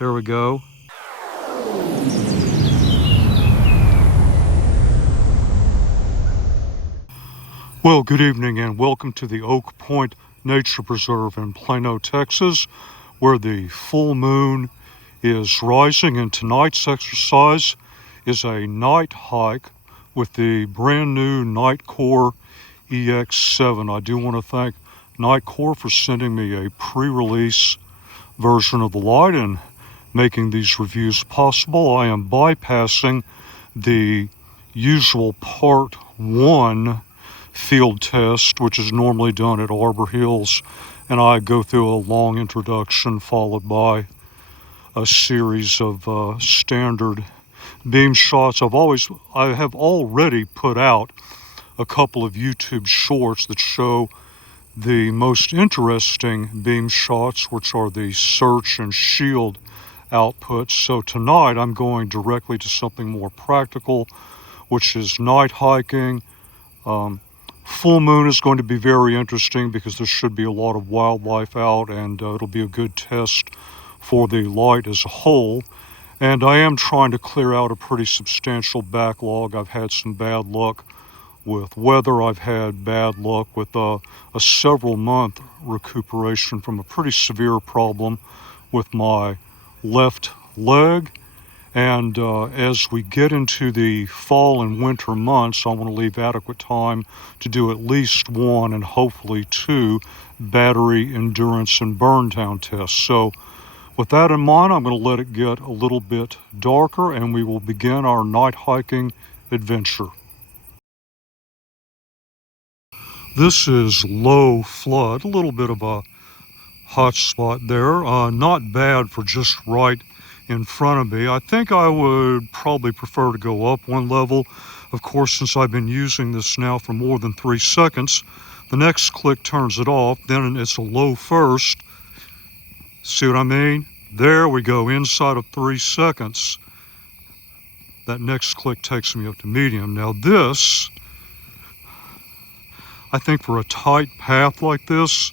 There we go. Well, good evening and welcome to the Oak Point Nature Preserve in Plano, Texas, where the full moon is rising, and tonight's exercise is a night hike with the brand new NITECORE EX7. I do want to thank NITECORE for sending me a pre-release version of the light and making these reviews possible. I am bypassing the usual part 1 field test, which is normally done at Arbor Hills, and I go through a long introduction followed by a series of standard beam shots. I have already put out a couple of YouTube shorts that show the most interesting beam shots, which are the SEARCH and SHIELD outputs. So tonight I'm going directly to something more practical, which is night hiking. Full moon is going to be very interesting because there should be a lot of wildlife out, and it'll be a good test for the light as a whole. And I am trying to clear out a pretty substantial backlog. I've had some bad luck with weather. I've had bad luck with a several-month recuperation from a pretty severe problem with my left leg. And as we get into the fall and winter months, I want to leave adequate time to do at least 1 and hopefully 2 battery endurance and burn down tests. So with that in mind, I'm going to let it get a little bit darker and we will begin our night hiking adventure. This is low flood, a little bit of a hot spot there. Not bad for just right in front of me. I think I would probably prefer to go up 1 level. Of course, since I've been using this now for more than 3 seconds, the next click turns it off. Then it's a low first. See what I mean? There we go, inside of 3 seconds. That next click takes me up to medium. Now this, I think for a tight path like this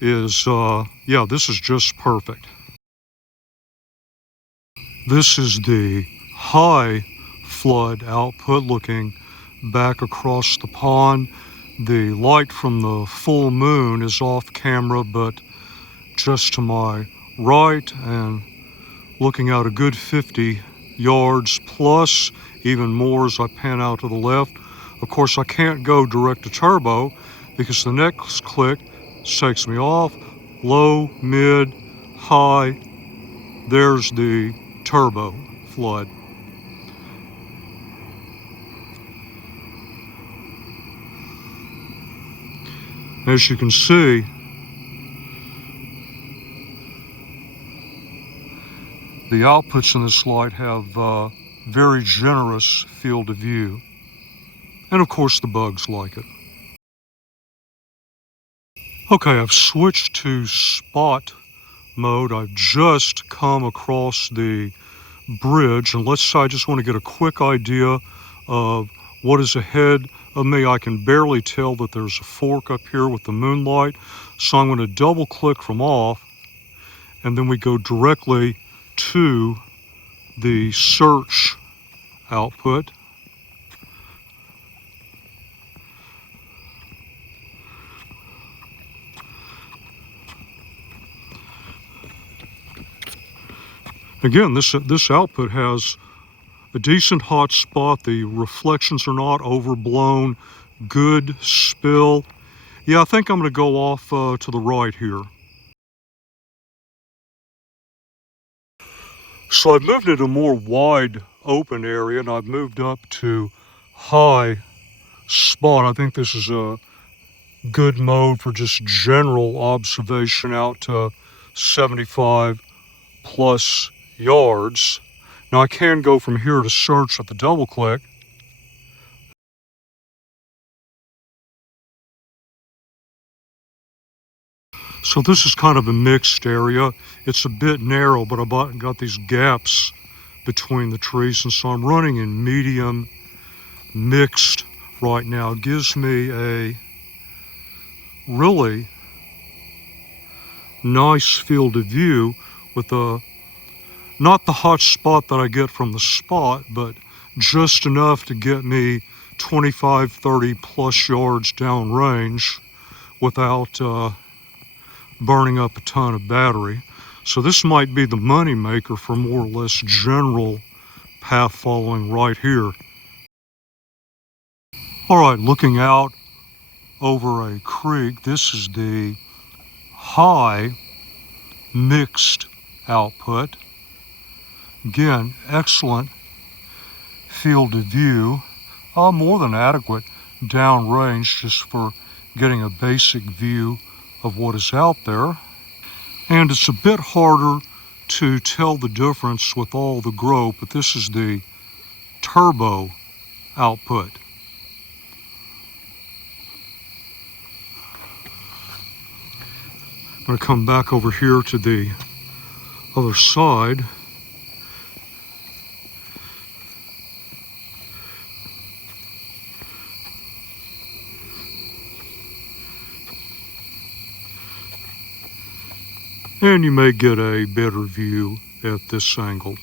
is, this is just perfect. This is the high flood output looking back across the pond. The light from the full moon is off camera, but just to my right and looking out a good 50 yards plus, even more as I pan out to the left. Of course, I can't go direct to turbo because the next click takes me off, low, mid, high. There's the turbo flood. As you can see, the outputs in this light have very generous field of view. And of course the bugs like it. Okay, I've switched to spot mode. I've just come across the bridge, and let's say I just want to get a quick idea of what is ahead of me. I can barely tell that there's a fork up here with the moonlight, so I'm going to double click from off, and then we go directly to the search output. Again, this output has a decent hot spot. The reflections are not overblown. Good spill. Yeah, I think I'm going to go off to the right here. So I've moved into a more wide open area, and I've moved up to high spot. I think this is a good mode for just general observation out to 75 plus yards. Now I can go from here to search at the double click. So this is kind of a mixed area. It's a bit narrow, but I've got these gaps between the trees, and so I'm running in medium mixed right now. It gives me a really nice field of view with a Not the hot spot that I get from the spot, but just enough to get me 25, 30 plus yards downrange without burning up a ton of battery. So this might be the money maker for more or less general path following right here. All right, looking out over a creek, this is the high mixed output. Again, excellent field of view, more than adequate downrange just for getting a basic view of what is out there. And it's a bit harder to tell the difference with all the grow, but this is the turbo output. I'm going to come back over here to the other side. And you may get a better view at this angle.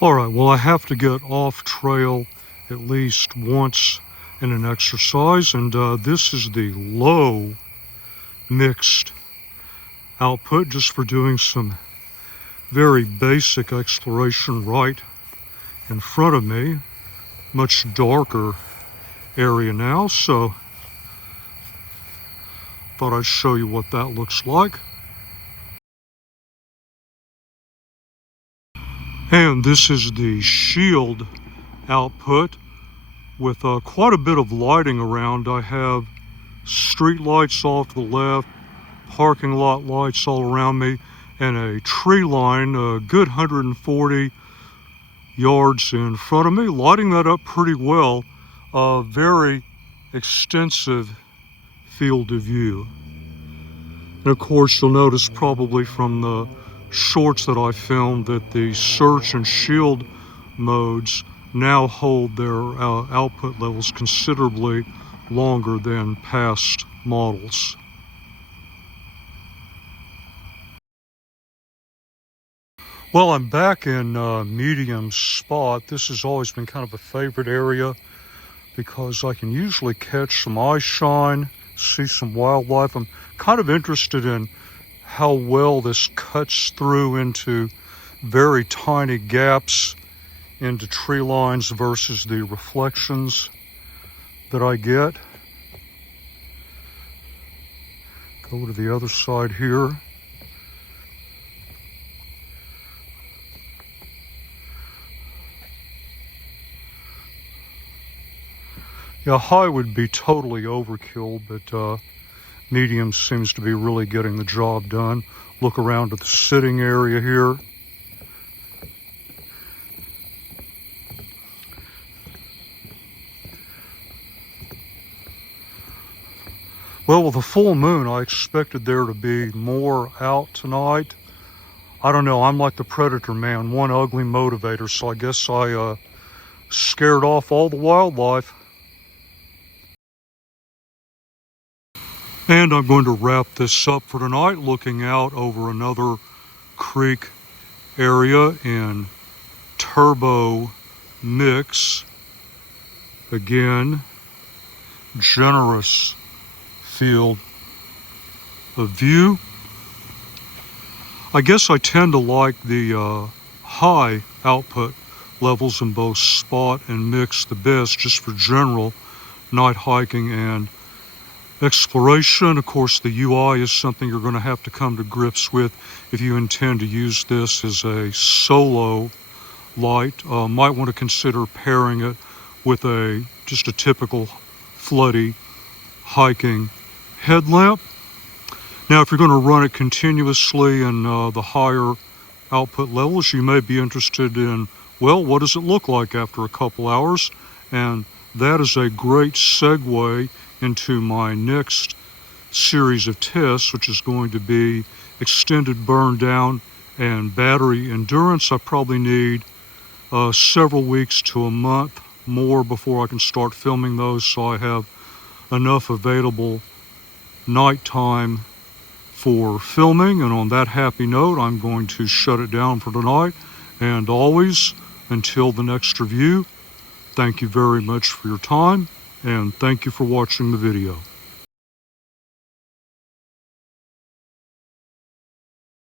All right, well, I have to get off trail at least once in an exercise, and this is the low mixed output just for doing some very basic exploration right in front of me. Much darker area now, so thought I'd show you what that looks like. And this is the shield output with quite a bit of lighting around. I have street lights off to the left, parking lot lights all around me, and a tree line a good 140 yards in front of me, lighting that up pretty well. Very extensive field of view. And of course, you'll notice probably from the shorts that I filmed that the search and shield modes now hold their output levels considerably longer than past models. Well, I'm back in medium spot. This has always been kind of a favorite area because I can usually catch some eye shine, see some wildlife. I'm kind of interested in how well this cuts through into very tiny gaps into tree lines versus the reflections that I get. Go to the other side here. Yeah, high would be totally overkill, but medium seems to be really getting the job done. Look around at the sitting area here. Well, with the full moon, I expected there to be more out tonight. I don't know, I'm like the Predator man, one ugly motivator, so I guess I scared off all the wildlife. And I'm going to wrap this up for tonight, looking out over another creek area in turbo mix. Again, generous field of view. I guess I tend to like the high output levels in both spot and mix the best, just for general night hiking and exploration. Of course, the UI is something you're going to have to come to grips with if you intend to use this as a solo light. Might want to consider pairing it with just a typical floody hiking headlamp. Now, if you're going to run it continuously in the higher output levels, you may be interested in, well, what does it look like after a couple hours? And that is a great segue into my next series of tests, which is going to be extended burn down and battery endurance. I probably need several weeks to a month more before I can start filming those, so I have enough available nighttime for filming, and on that happy note, I'm going to shut it down for tonight. And always, until the next review, thank you very much for your time, and thank you for watching the video.